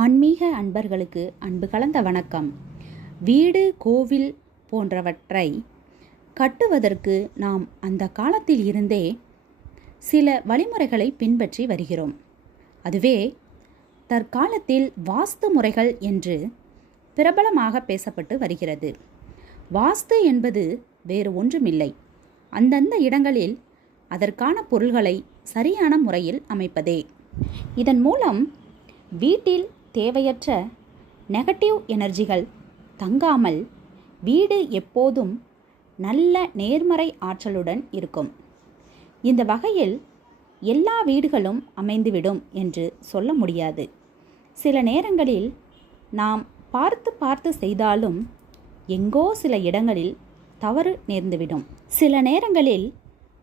ஆன்மீக அன்பர்களுக்கு அன்பு கலந்த வணக்கம். வீடு, கோவில் போன்றவற்றை கட்டுவதற்கு நாம் அந்த காலத்தில் இருந்தே சில வழிமுறைகளை பின்பற்றி வருகிறோம். அதுவே தற்காலத்தில் வாஸ்து முறைகள் என்று பிரபலமாக பேசப்பட்டு வருகிறது. வாஸ்து என்பது வேறு ஒன்றுமில்லை, அந்தந்த இடங்களில் அதற்கான பொருள்களை சரியான முறையில் அமைப்பதே. இதன் மூலம் வீட்டில் தேவையற்ற நெகட்டிவ் எனர்ஜிகள் தங்காமல் வீடு எப்போதும் நல்ல நேர்மறை ஆற்றலுடன் இருக்கும். இந்த வகையில் எல்லா வீடுகளும் அமைந்துவிடும் என்று சொல்ல முடியாது. சில நேரங்களில் நாம் பார்த்து செய்தாலும் எங்கோ சில இடங்களில் தவறு நேர்ந்துவிடும். சில நேரங்களில்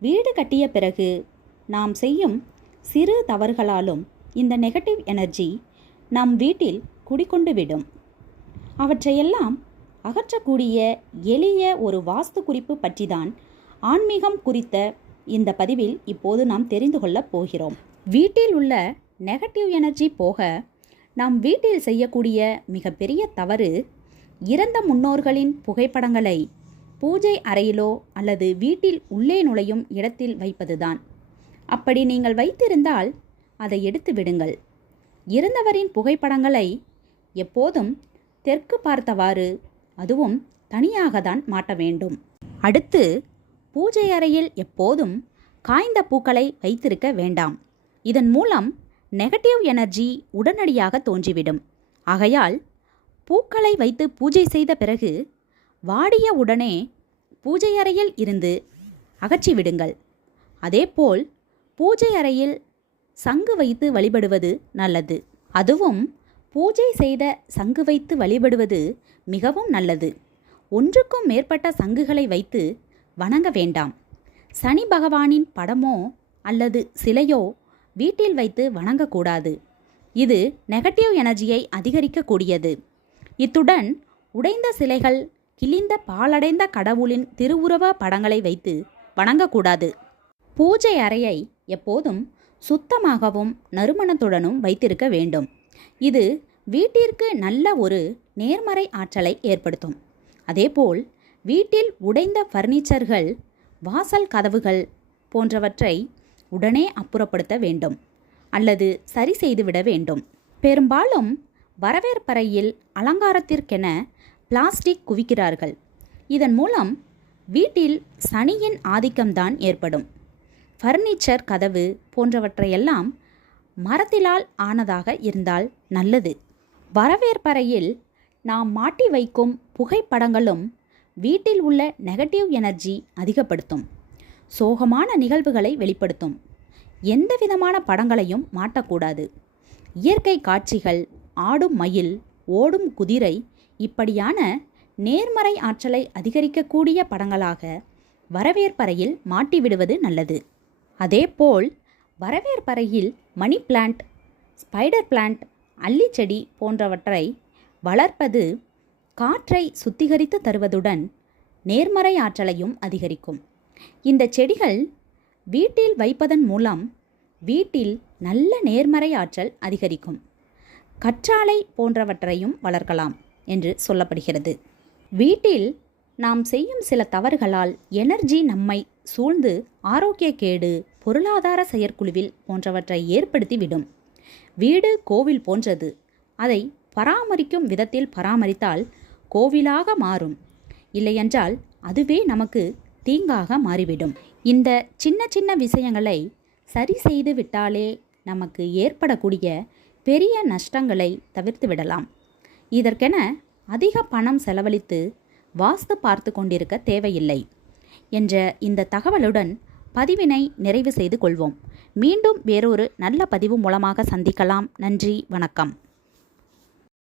வீடு கட்டிய பிறகு நாம் செய்யும் சிறு தவறுகளாலும் இந்த நெகட்டிவ் எனர்ஜி நம் வீட்டில் குடிக்கொண்டு விடும். அவற்றையெல்லாம் அகற்றக்கூடிய எளிய ஒரு வாஸ்து குறிப்பு பற்றிதான் ஆன்மீகம் குறித்த இந்த பதிவில் இப்போது நாம் தெரிந்து கொள்ளப் போகிறோம். வீட்டில் உள்ள நெகட்டிவ் எனர்ஜி போக நாம் வீட்டில் செய்யக்கூடிய மிகப்பெரிய தவறு, இறந்த முன்னோர்களின் புகைப்படங்களை பூஜை அறையிலோ அல்லது வீட்டில் உள்ளே நுழையும் இடத்தில் வைப்பதுதான். அப்படி நீங்கள் வைத்திருந்தால் அதை எடுத்து விடுங்கள். இறந்தவரின் புகைப்படங்களை எப்போதும் தெற்கு பார்த்தவாறு, அதுவும் தனியாக தான் மாட்ட வேண்டும். அடுத்து, பூஜை அறையில் எப்போதும் காய்ந்த பூக்களை வைத்திருக்க வேண்டாம். இதன் மூலம் நெகட்டிவ் எனர்ஜி உடனடியாக தோன்றிவிடும். ஆகையால் பூக்களை வைத்து பூஜை செய்த பிறகு வாடிய உடனே பூஜை அறையில் இருந்து அகற்றிவிடுங்கள். அதேபோல் பூஜை அறையில் சங்கு வைத்து வழிபடுவது நல்லது. அதுவும் பூஜை செய்த சங்கு வைத்து வழிபடுவது மிகவும் நல்லது. ஒன்றுக்கும் மேற்பட்ட சங்குகளை வைத்து வணங்க வேண்டாம். சனி பகவானின் படமோ அல்லது சிலையோ வீட்டில் வைத்து வணங்கக்கூடாது. இது நெகட்டிவ் எனர்ஜியை அதிகரிக்கக்கூடியது. இத்துடன் உடைந்த சிலைகள், கிழிந்த பாலடைந்த கடவுளின் திருவுருவ படங்களை வைத்து வணங்கக்கூடாது. பூஜை அறையை எப்போதும் சுத்தமாகவும் நறுமணத்துடனும் வைத்திருக்க வேண்டும். இது வீட்டிற்கு நல்ல ஒரு நேர்மறை ஆற்றலை ஏற்படுத்தும். அதேபோல் வீட்டில் உடைந்த ஃபர்னிச்சர்கள், வாசல் கதவுகள் போன்றவற்றை உடனே அப்புறப்படுத்த வேண்டும் அல்லது சரி செய்துவிட வேண்டும். பெரும்பாலும் வரவேற்பறையில் அலங்காரத்திற்கென பிளாஸ்டிக் குவிக்கிறார்கள். இதன் மூலம் வீட்டில் சனியின் ஆதிக்கம்தான் ஏற்படும். ஃபர்னிச்சர், கதவு போன்றவற்றையெல்லாம் மரத்திலால் ஆனதாக இருந்தால் நல்லது. வரவேற்பறையில் நாம் மாட்டி வைக்கும் புகைப்படங்களும் வீட்டில் உள்ள நெகட்டிவ் எனர்ஜி அதிகப்படுத்தும். சோகமான நிகழ்வுகளை வெளிப்படுத்தும். எந்த விதமான படங்களையும் மாட்டக்கூடாது. இயற்கை காட்சிகள், ஆடும் மயில், ஓடும் குதிரை இப்படியான நேர்மறை ஆற்றலை அதிகரிக்கக்கூடிய படங்களாக வரவேற்பறையில் மாட்டிவிடுவது நல்லது. அதேபோல் வரவேற்பறையில் மணி பிளான்ட், ஸ்பைடர் பிளான்ட், அல்லிச்செடி போன்றவற்றை வளர்ப்பது காற்றை சுத்திகரித்து தருவதுடன் நேர்மறை ஆற்றலையும் அதிகரிக்கும். இந்த செடிகள் வீட்டில் வைப்பதன் மூலம் வீட்டில் நல்ல நேர்மறை ஆற்றல் அதிகரிக்கும். கற்றாழை போன்றவற்றையும் வளர்க்கலாம் என்று சொல்லப்படுகிறது. வீட்டில் நாம் செய்யும் சில தவறுகளால் எனர்ஜி நம்மை சூழ்ந்து ஆரோக்கியக்கேடு, பொருளாதார செயற்குழுவில் போன்றவற்றை ஏற்படுத்திவிடும். வீடு கோவில் போன்றது. அதை பராமரிக்கும் விதத்தில் பராமரித்தால் கோவிலாக மாறும். இல்லையென்றால் அதுவே நமக்கு தீங்காக மாறிவிடும். இந்த சின்ன சின்ன விஷயங்களை சரி செய்து விட்டாலே நமக்கு ஏற்படக்கூடிய பெரிய நஷ்டங்களை தவிர்த்து விடலாம். இதற்கென அதிக பணம் செலவழித்து வாஸ்து பார்த்து கொண்டிருக்க தேவையில்லை என்ற இந்த தகவலுடன் பதிவினை நிறைவு செய்து கொள்வோம். மீண்டும் வேறொரு நல்ல பதிவு மூலமாக சந்திக்கலாம். நன்றி, வணக்கம்.